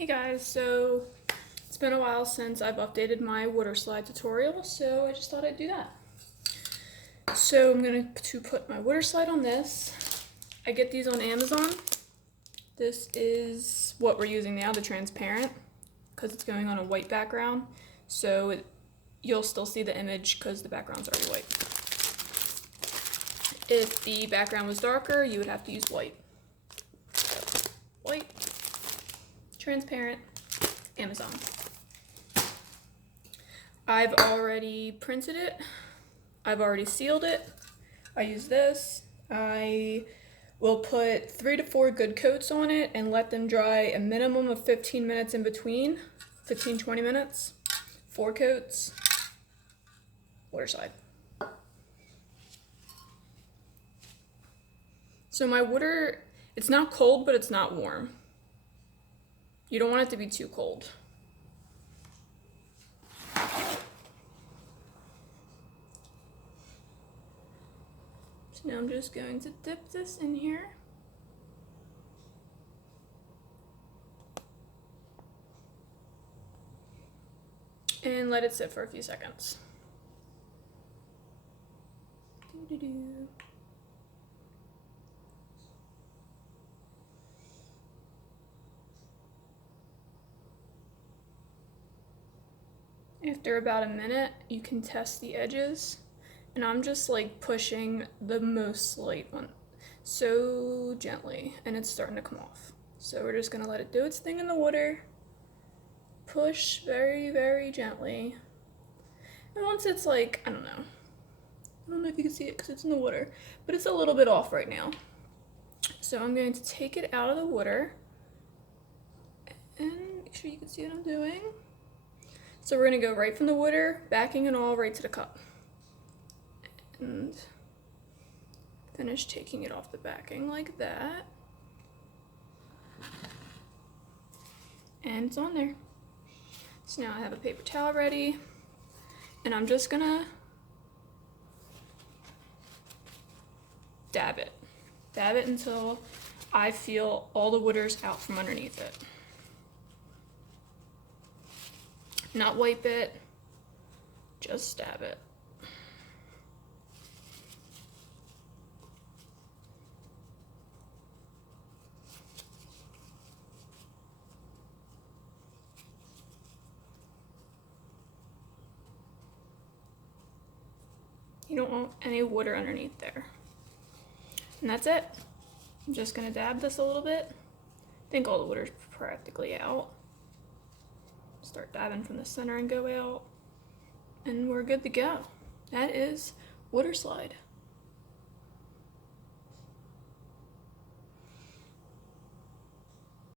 Hey guys, so it's been a while since I've updated my waterslide tutorial, so I just thought I'd do that. So I'm going to put my waterslide on this. I get these on Amazon. This is what we're using now, the transparent, because it's going on a white background. So you'll still see the image because the background's already white. If the background was darker, you would have to use white. White, transparent, Amazon. I've already printed it. I've already sealed it. I use this. I will put 3 to 4 good coats on it and let them dry a minimum of 15 minutes in between. 15-20 minutes. 4 coats. Waterslide. So my water, it's not cold, but it's not warm. You don't want it to be too cold. So now I'm just going to dip this in here. And let it sit for a few seconds. Doo-doo-doo. After about a minute, you can test the edges. And I'm just like pushing the most slight one so gently, and it's starting to come off. So we're just gonna let it do its thing in the water. Push very, very gently. And once it's like, I don't know if you can see it because it's in the water, but it's a little bit off right now. So I'm going to take it out of the water and make sure you can see what I'm doing. So we're gonna go right from the water, backing and all, right to the cup. And finish taking it off the backing like that. And it's on there. So now I have a paper towel ready, and I'm just gonna dab it. Dab it until I feel all the water's out from underneath it. Not wipe it, just dab it. You don't want any water underneath there. And that's it. I'm just gonna dab this a little bit. I think all the water's practically out. Start dabbing from the center and go out. And we're good to go. That is waterslide.